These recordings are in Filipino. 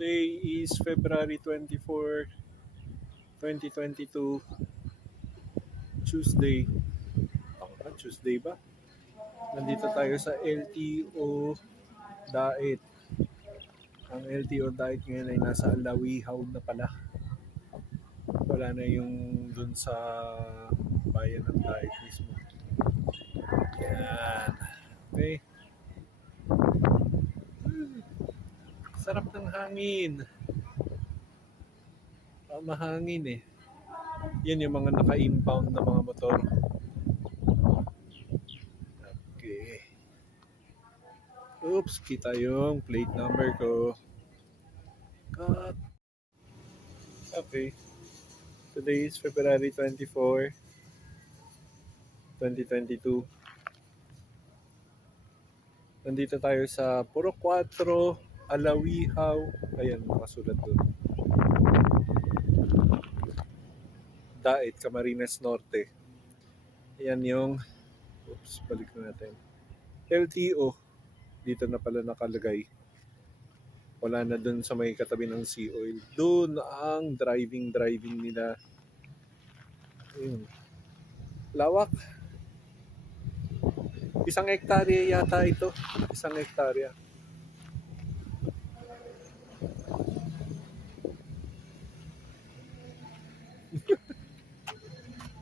Today is February 24, 2022, Tuesday. Tuesday ba? Nandito tayo sa LTO Daet. Ang LTO Daet ngayon ay nasa Alawihaw na pala. Wala na yung dun sa bayan ng Daet mismo. Yan. Okay. Sarap ng hangin. Mahangin eh. Yan yung mga naka-inbound na mga motor. Okay. Oops, kita yung plate number ko. Cut. Okay. Today is February 24, 2022. Nandito tayo sa Puro 4, Alawihaw. Ayan, nakasulat doon. Daet, Camarines Norte. Ayan yung, oops, balik na natin. LTO, dito na pala nakalagay. Wala na dun sa may katabi ng Sea Oil. Doon ang driving nila. Ayun. Lawak. 1 hektarya yata ito. 1 hektarya.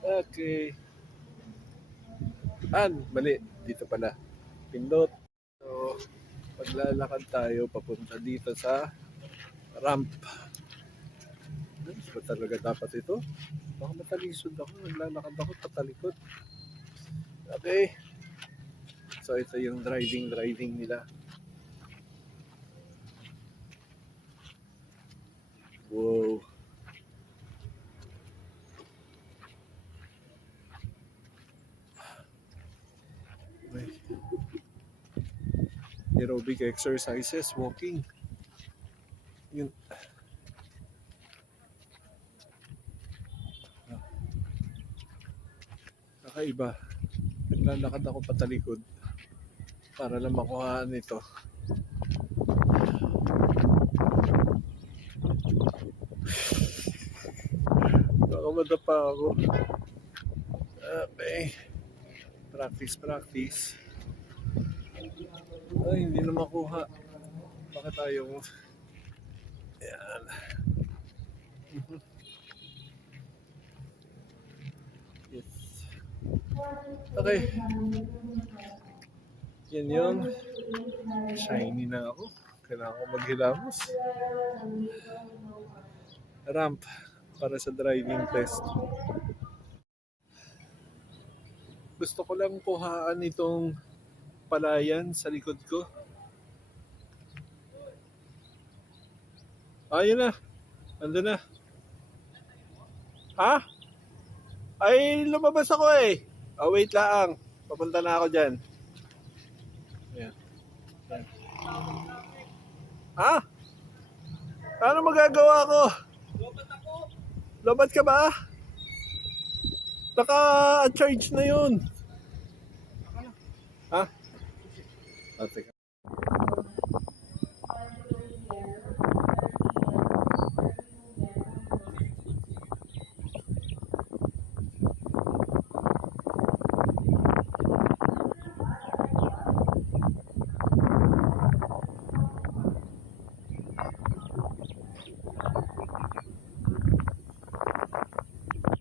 Okay. Mali. Dito pala. Pindot. So, maglalakad tayo papunta dito sa ramp. Ba talaga dapat ito? Baka matalisod ako. Naglalakad ako patalikod. Okay. So, ito yung driving nila. Wow. Aerobic exercises, walking. Yun. Kakaiba. Naglalakad ako patalikod para lang makuhaan ito. Baka madapa ako. Okay. Practice. Ay, hindi na makuha. Baka tayong... Ayan. Yes. Okay. Yan yung shiny na ako. Kailangan ko maghilamos. Ramp para sa driving test. Gusto ko lang kuhaan itong palayan sa likod ko. Ayun na. Ando na. Ha? Ay, lumabas ako eh. Oh, wait lang. Papunta na ako dyan. Ayan. Ayan. Ha? Ano magagawa ko? Lobat ako. Lobat ka ba? Naka-charge na yun. Ha? Teka.